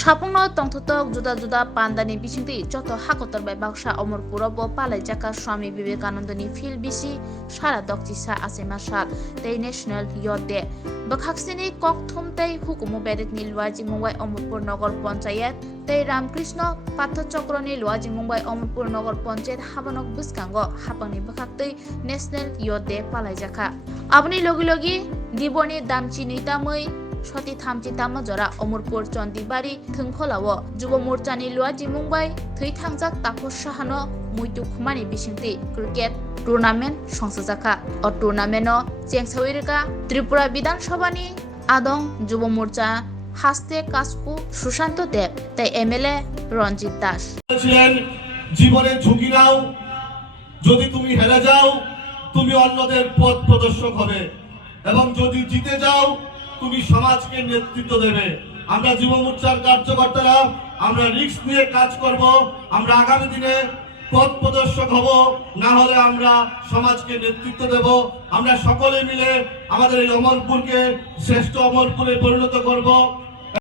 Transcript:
সাপুংনো তংথতক জুদা জুদা পান্দানি বিচিংতি যত হাকতর বাই বাক্সা অমরপুরব পালাই জাকা স্বামী বিবেকানন্দনি ফিল বিসি সারা দকচিসা আসেমা সাল তৈ ন্যাশনাল ইয়ট ডে বখাকসিনি ককথুম তৈ হুকুমু বেরেকনি লুয়াজি মুম্বাই অমরপুর নগর পঞ্চায়েত তৈ রামকৃষ্ণ পাঠ্যচক্রনি লুয়াজি মুম্বাই অমরপুর নগর পঞ্চায়েত হাবানক বুসকাঙ্গ হাপাংনি বখাকতৈ ন্যাশনাল ইয়ট ডে পালাই জাকা আপনি লগি লগি দিবনি দামচি নিতাमै সতী থামচি তামা জরা অমরপুর চন্দিবাড়ি থংখলাও যুব মোর্চানি লুয়াজি মুম্বাই থৈ থাংজাক তাপস সাহানো মুইতু খুমানি বিসিংতি ক্রিকেট টুর্নামেন্ট সংসজাকা অ টুর্নামেন্ট চেংসাউইরকা ত্রিপুরা বিধানসভানি আদং যুব মোর্চা হাস্তে কাসকু সুশান্ত দেব তাই এমএলএ রঞ্জিত দাস জীবনের ঝুঁকি নাও, যদি তুমি হেরে যাও তুমি অন্যদের পথ প্রদর্শক হবে এবং যদি জিতে যাও তুমি সমাজকে নেতৃত্ব দেবে। আমরা যুব মোর্চার কার্যকর্তারা আমরা রিস্ক নিয়ে কাজ করব, আমরা আগামী দিনে পথ প্রদর্শক হব, না হলে আমরা সমাজকে নেতৃত্ব দেব। আমরা সকলে মিলে আমাদের এই অমরপুরকে শ্রেষ্ঠ অমরপুরে পরিণত করব।